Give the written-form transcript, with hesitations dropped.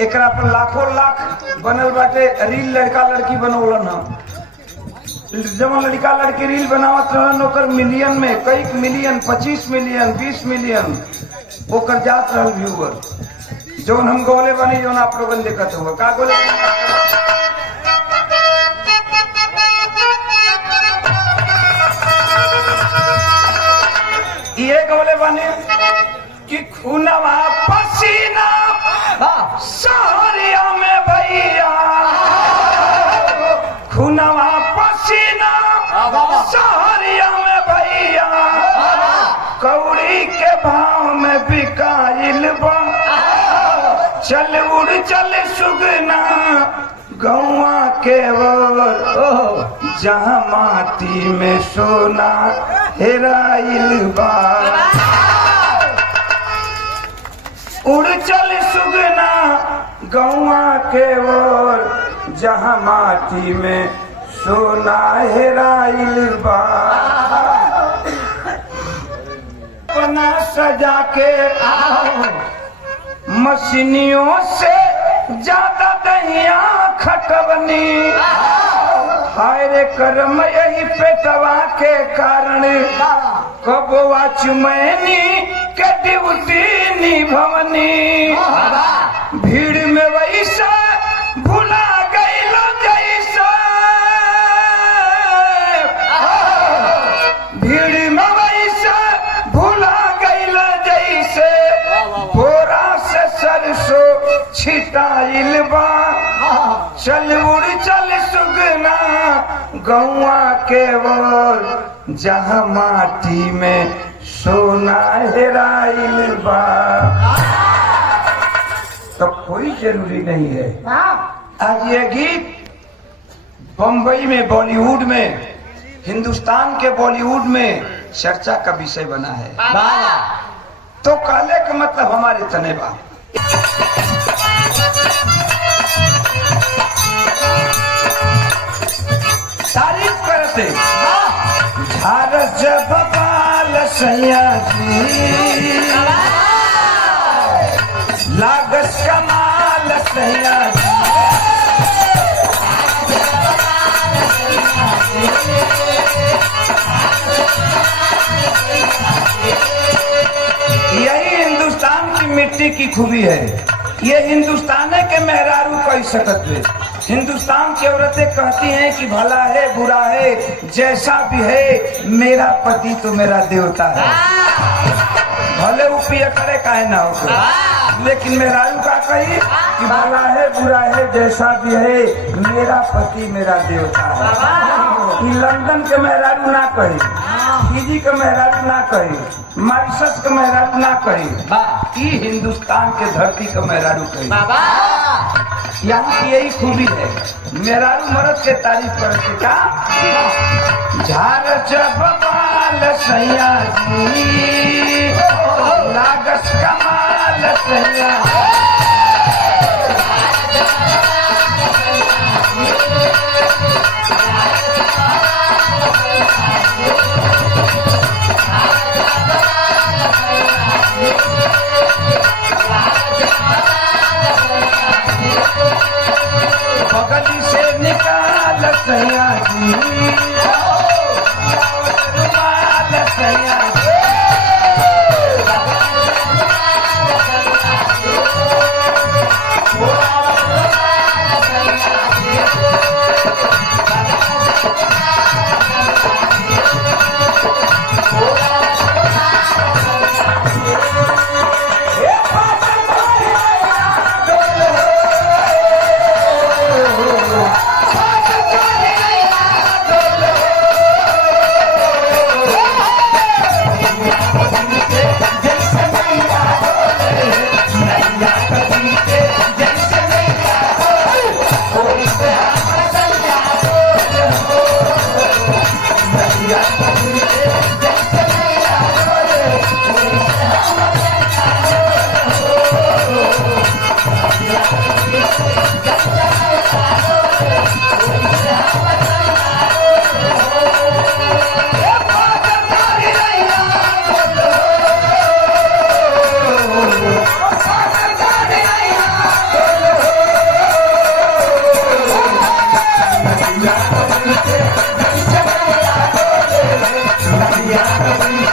एकरा पर लाखों लाख बनल बाटे। रील लड़का लड़की बनौलन हम, जब लड़का लड़की रील बनावत रहन ओकर मिलियन में, कई मिलियन, 25 मिलियन, 20 मिलियन ओकर जात रहल व्यूअर। जौन हम गोले बनी, जौन आप लोगन देखत हुआ का गोले ये गोले बने कि खूनवा पसीना सहरिया में भैया, खूनवा पसीना सहरिया में भैया, कौड़ी के भाव में बिकाइल बा। चल उड़ चल सुगना गौवा के ओर, जहाँ माटी में सोना हेराइल बा। उड़ चल सुगना गौवा के ओर, जहाँ माटी में सोना हेराइल बा। बना सजा के मशीनियों से ज्यादा दहिया खटवनी, हाय रे कर्म यही पेटवा के कारण, कबवा चुमैनी के ड्यूटी निभवनी। भीड़ में वैसा भुला गईलो जैसा, भीड़ में वैसा भुला गईलो जैसे, बोरा से सरसों छिटाइल बा। चल उड़ चल सुगना गौवा के ओर, जहाँ माटी में सोना हेराइल बा। तो कोई जरूरी नहीं है। आज ये गीत बम्बई में, बॉलीवुड में, हिंदुस्तान के बॉलीवुड में चर्चा का विषय बना है। तो कहले का मतलब हमारे तने बा। तारीफ करते झारस जब बाल सैया जी, लागस कमाल सैया जी, यही हिंदुस्तान की मिट्टी की खूबी है। ये हिंदुस्तान के मेहरारू कह सकत है। हिंदुस्तान की औरतें कहती हैं कि भला है बुरा है जैसा भी है, मेरा पति तो मेरा देवता है। भले वो पिया करे काहे ना हो, लेकिन मेहरारू का कही कि भला है बुरा है जैसा भी है, मेरा पति मेरा देवता है। लंदन के मेहरारू ना कही, फिजी के मेहरारू ना कही, मॉरिशस के मेहरारू ना कही, हिंदुस्तान के धरती के मेहरारू कही। यहाँ की यही खूबी है। मेहरारू मर्द के तारीफ करते का झार जब बाल सैया जी, लागस कमाल सैया, बगली से निकाल सैया जी, रुमाल सैया जी, गोविंद